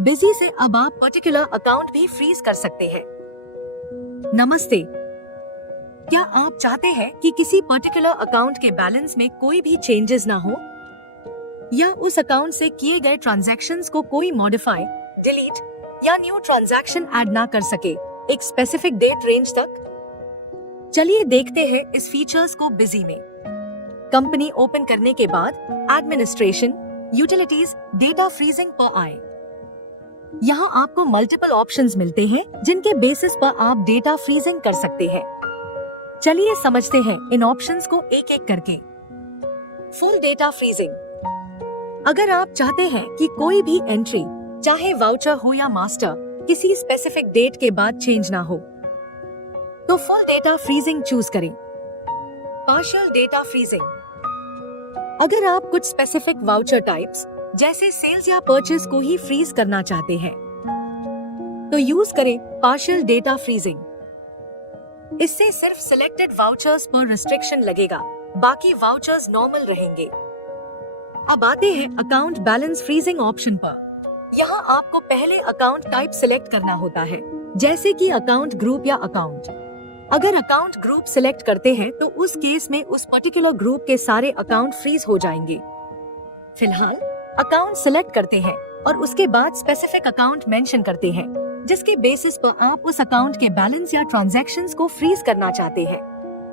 Busy से अब आप पर्टिकुलर अकाउंट भी फ्रीज कर सकते हैं। नमस्ते, क्या आप चाहते हैं कि किसी पर्टिकुलर अकाउंट के बैलेंस में कोई भी चेंजेस ना हो, या उस अकाउंट से किए गए ट्रांजैक्शंस को कोई मॉडिफाई, डिलीट या न्यू ट्रांजैक्शन ऐड ना कर सके एक स्पेसिफिक डेट रेंज तक? चलिए देखते हैं इस फीचर्स को बिजी में। कंपनी ओपन करने के बाद एडमिनिस्ट्रेशन, यूटिलिटीज, डेटा फ्रीजिंग पर आए। यहाँ आपको मल्टीपल ऑप्शंस मिलते हैं जिनके बेसिस पर आप डेटा फ्रीजिंग कर सकते हैं। चलिए समझते हैं इन ऑप्शंस को एक एक करके। Full data freezing. अगर आप चाहते हैं कि कोई भी एंट्री, चाहे वाउचर हो या मास्टर, किसी स्पेसिफिक डेट के बाद चेंज ना हो, तो फुल डेटा फ्रीजिंग चूज करें। Partial data freezing. अगर आप कुछ स्पेसिफिक वाउचर टाइप्स जैसे सेल्स या परचेज को ही फ्रीज करना चाहते हैं, तो यूज करें पार्शियल डेटा फ्रीजिंग। इससे सिर्फ सिलेक्टेड वाउचर्स पर रिस्ट्रिक्शन लगेगा, बाकी वाउचर्स नॉर्मल रहेंगे। अब आते हैं अकाउंट बैलेंस फ्रीजिंग ऑप्शन पर। यहाँ आपको पहले अकाउंट टाइप सिलेक्ट करना होता है, जैसे कि अकाउंट ग्रुप या अकाउंट। अगर अकाउंट ग्रुप सिलेक्ट करते हैं तो उस केस में उस पर्टिकुलर ग्रुप के सारे अकाउंट फ्रीज हो जाएंगे। फिलहाल अकाउंट सिलेक्ट करते हैं और उसके बाद स्पेसिफिक अकाउंट मेंशन करते हैं, जिसके बेसिस पर आप उस अकाउंट के बैलेंस या ट्रांजैक्शंस को फ्रीज करना चाहते हैं।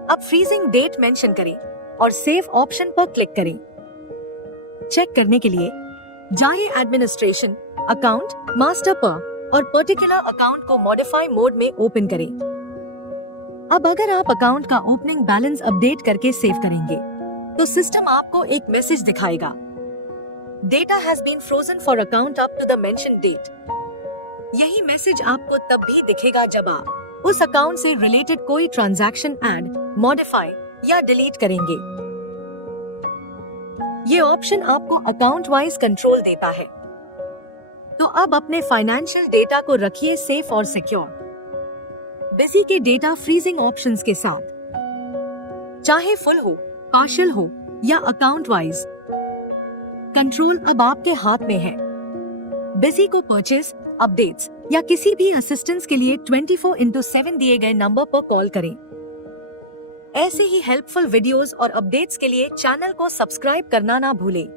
अब फ्रीजिंग डेट मेंशन करें और सेव ऑप्शन पर क्लिक करें। चेक करने के लिए जाइए एडमिनिस्ट्रेशन, अकाउंट, मास्टर पर और पर्टिकुलर अकाउंट को मॉडिफाई मोड में ओपन करें। अब अगर आप अकाउंट का ओपनिंग बैलेंस अपडेट करके सेव करेंगे, तो सिस्टम आपको एक मैसेज दिखाएगा, data has been frozen for account up to the mention date. यही मैसेज आपको तब भी दिखेगा जब आप उस अकाउंट से रिलेटेड कोई ट्रांजैक्शन ऐड, मॉडिफाई या डिलीट करेंगे। ये ऑप्शन आपको अकाउंट वाइज कंट्रोल देता है। तो अब अपने फाइनेंशियल डेटा को रखिए सेफ और सिक्योर, बिजी के डेटा फ्रीजिंग ऑप्शंस के साथ। चाहे फुल हो, पार्शियल हो या अकाउंट वाइज, कंट्रोल अब आपके हाथ में है। बिजी को परचेज, अपडेट्स या किसी भी असिस्टेंस के लिए 24/7 दिए गए नंबर पर कॉल करें। ऐसे ही हेल्पफुल वीडियोस और अपडेट्स के लिए चैनल को सब्सक्राइब करना ना भूलें।